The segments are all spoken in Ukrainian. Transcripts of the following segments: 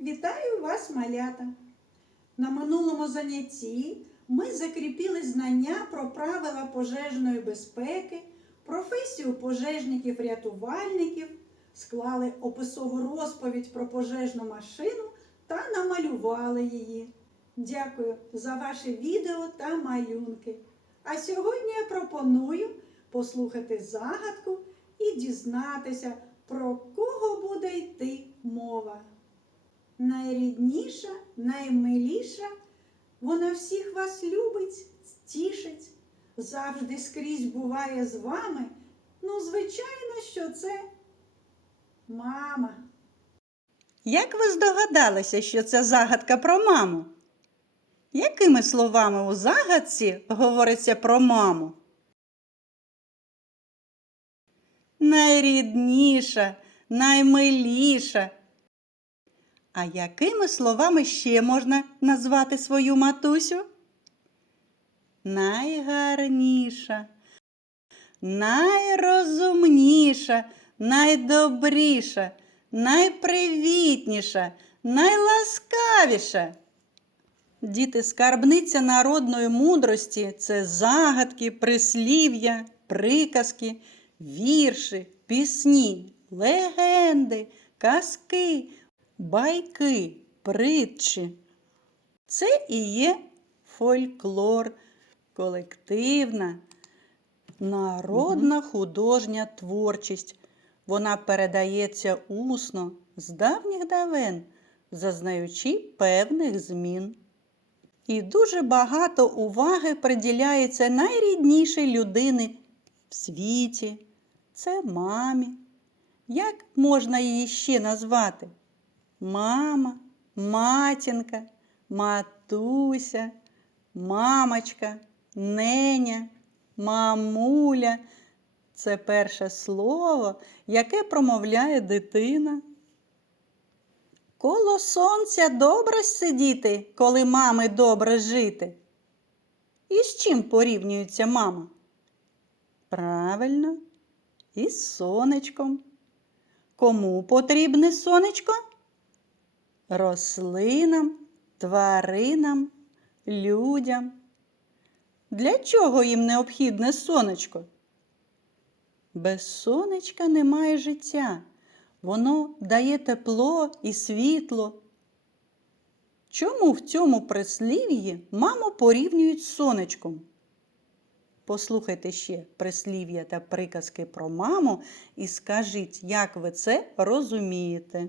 Вітаю вас, малята! На минулому занятті ми закріпили знання про правила пожежної безпеки, професію пожежників-рятувальників, склали описову розповідь про пожежну машину та намалювали її. Дякую за ваше відео та малюнки. А сьогодні я пропоную послухати загадку і дізнатися, про кого буде йти мова. Найрідніша, наймиліша, вона всіх вас любить, тішить, завжди скрізь буває з вами. Ну, звичайно, що це мама. Як ви здогадалися, що це загадка про маму? Якими словами у загадці говориться про маму? Найрідніша, наймиліша. А якими словами ще можна назвати свою матусю? Найгарніша, найрозумніша, найдобріша, найпривітніша, найласкавіша. Діти, скарбниця народної мудрості це загадки, прислів'я, приказки, вірші, пісні, легенди, казки, байки, притчі. Це і є фольклор, колективна, народна художня творчість. Вона передається усно з давніх давен, зазнаючи певних змін. І дуже багато уваги приділяється найріднішій людини в світі. Це мамі. Як можна її ще назвати? Мама, матінка, матуся, мамочка, неня, мамуля. Це перше слово, яке промовляє дитина. Коло сонця добре сидіти, коли мами добре жити. І з чим порівнюється мама? Правильно, із сонечком. Кому потрібне сонечко? Рослинам, тваринам, людям. Для чого їм необхідне сонечко? Без сонечка немає життя. Воно дає тепло і світло. Чому в цьому прислів'ї маму порівнюють з сонечком? Послухайте ще прислів'я та приказки про маму і скажіть, як ви це розумієте.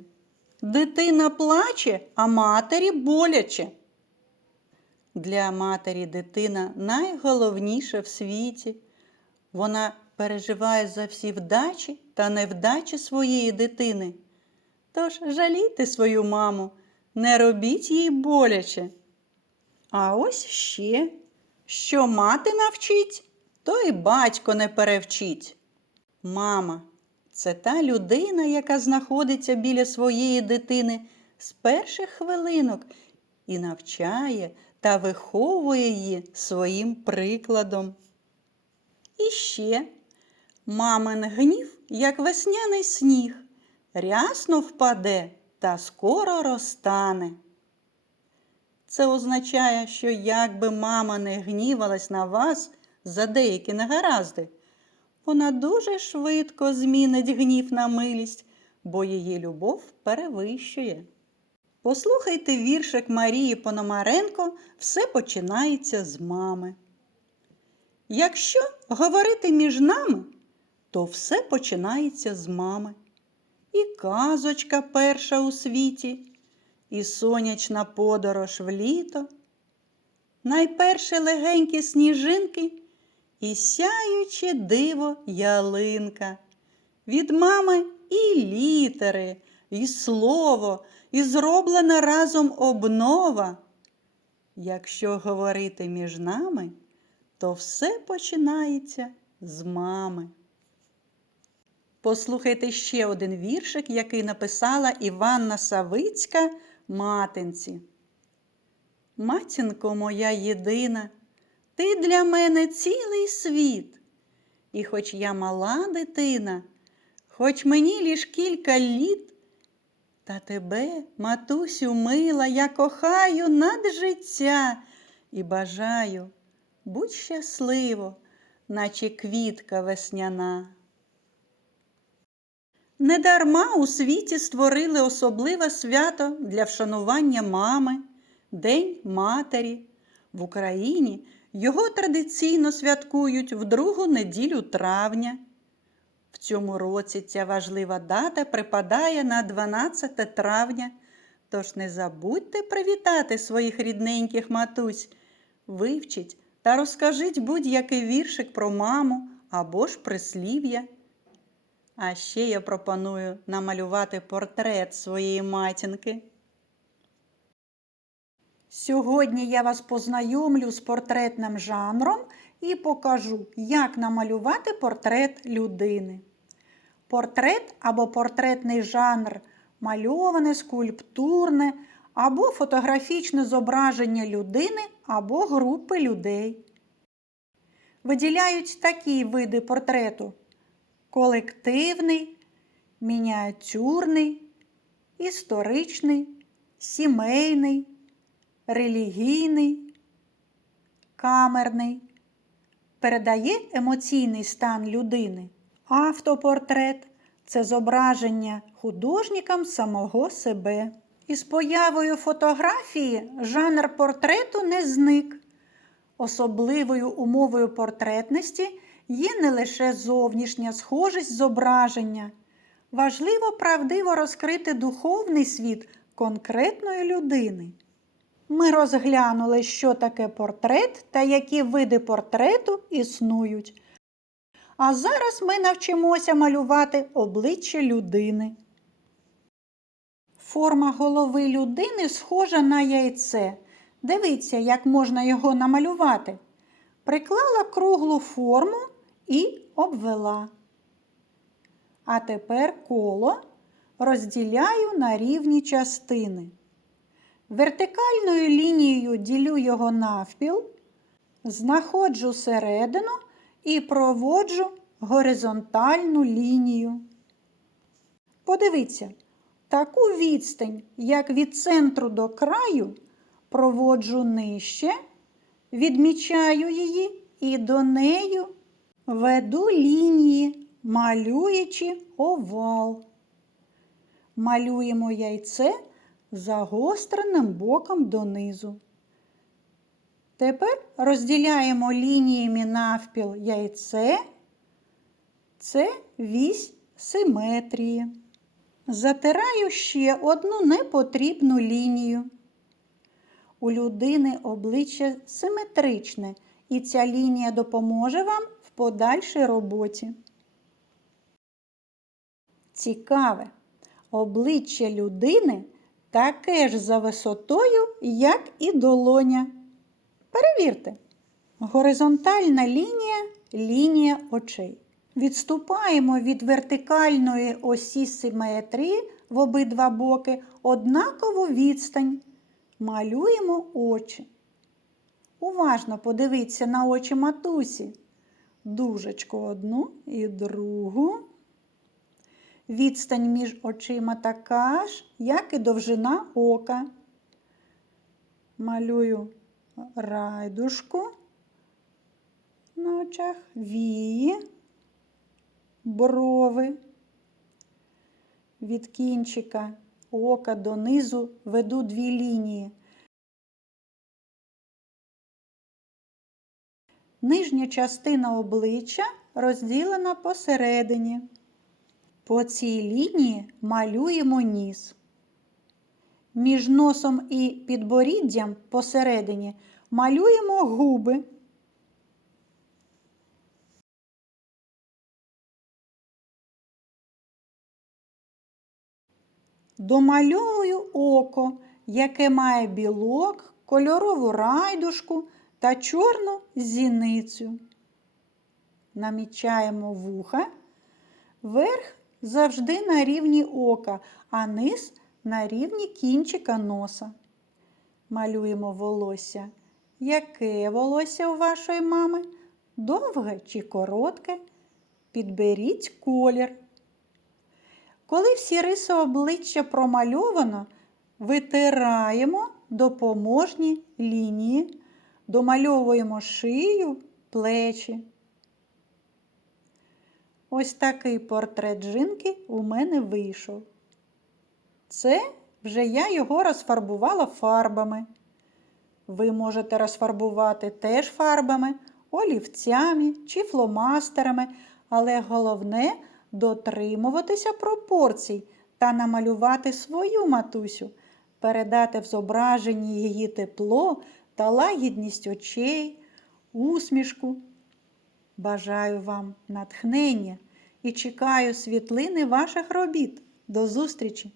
Дитина плаче, а матері боляче. Для матері дитина найголовніша в світі. Вона переживає за всі вдачі та невдачі своєї дитини. Тож жалійте свою маму, не робіть їй боляче. А ось ще, що мати навчить, то і батько не перевчить. Мама це та людина, яка знаходиться біля своєї дитини з перших хвилинок і навчає та виховує її своїм прикладом. І ще мамин гнів, як весняний сніг, рясно впаде та скоро розтане. Це означає, що якби мама не гнівалась на вас за деякі негаразди, вона дуже швидко змінить гнів на милість, бо її любов перевищує. Послухайте віршик Марії Пономаренко Все починається з мами. Якщо говорити між нами, то все починається з мами. І казочка перша у світі, і сонячна подорож в літо, найперше легенькі сніжинки і сяюче диво ялинка. Від мами і літери, і слово, і зроблена разом обнова. Якщо говорити між нами, то все починається з мами. Послухайте ще один віршик, який написала Іванна Савицька матинці. Матінко моя єдина, ти для мене цілий світ. І хоч я мала дитина, хоч мені лиш кілька літ, Та тебе, матусю мила, я кохаю над життя і бажаю, будь щасливо, наче квітка весняна. Недарма у світі створили особливе свято для вшанування мами, День Матері. В Україні його традиційно святкують в другу неділю травня. В цьому році ця важлива дата припадає на 12 травня, тож не забудьте привітати своїх рідненьких матусь, вивчіть та розкажіть будь-який віршик про маму або ж прислів'я. А ще я пропоную намалювати портрет своєї матінки. Сьогодні я вас познайомлю з портретним жанром і покажу, як намалювати портрет людини. Портрет або портретний жанр мальоване, скульптурне або фотографічне зображення людини або групи людей. Виділяють такі види портрету: колективний, мініатюрний, історичний, сімейний релігійний, камерний, передає емоційний стан людини. Автопортрет це зображення художником самого себе. Із появою фотографії жанр портрету не зник. Особливою умовою портретності є не лише зовнішня схожість зображення. Важливо правдиво розкрити духовний світ конкретної людини. Ми розглянули, що таке портрет та які види портрету існують. А зараз ми навчимося малювати обличчя людини. Форма голови людини схожа на яйце. Дивіться, як можна його намалювати. Приклала круглу форму і обвела. А тепер коло розділяю на рівні частини. Вертикальною лінією ділю його навпіл, знаходжу середину і проводжу горизонтальну лінію. Подивіться, таку відстань, як від центру до краю, проводжу нижче, відмічаю її і до неї веду лінії, малюючи овал. Малюємо яйце загостреним боком донизу. Тепер розділяємо лініями навпіл яйце, це вісь симетрії. Затираю ще одну непотрібну лінію. У людини обличчя симетричне, і ця лінія допоможе вам в подальшій роботі. Цікаве, обличчя людини таке ж за висотою, як і долоня. Перевірте. Горизонтальна лінія лінія очей. Відступаємо від вертикальної осі симетрії в обидва боки однакову відстань. Малюємо очі. Уважно подивіться на очі матусі. Дужечку одну і другу. Відстань між очима така ж, як і довжина ока. Малюю райдушку на очах, вії, брови. Від кінчика ока донизу веду дві лінії. Нижня частина обличчя розділена посередині. По цій лінії малюємо ніс. Між носом і підборіддям посередині малюємо губи. Домальовую око, яке має білок, кольорову райдушку та чорну зіницю. Намічаємо вуха. Верх завжди на рівні ока, а низ на рівні кінчика носа. Малюємо волосся. Яке волосся у вашої мами? Довге чи коротке? Підберіть колір. Коли всі риси обличчя промальовано, витираємо допоможні лінії, домальовуємо шию, плечі. Ось такий портрет жінки у мене вийшов. Це вже я його розфарбувала фарбами. Ви можете розфарбувати теж фарбами, олівцями чи фломастерами, але головне дотримуватися пропорцій та намалювати свою матусю, передати в зображенні її тепло та лагідність очей, усмішку. Бажаю вам натхнення і чекаю світлини ваших робіт. До зустрічі!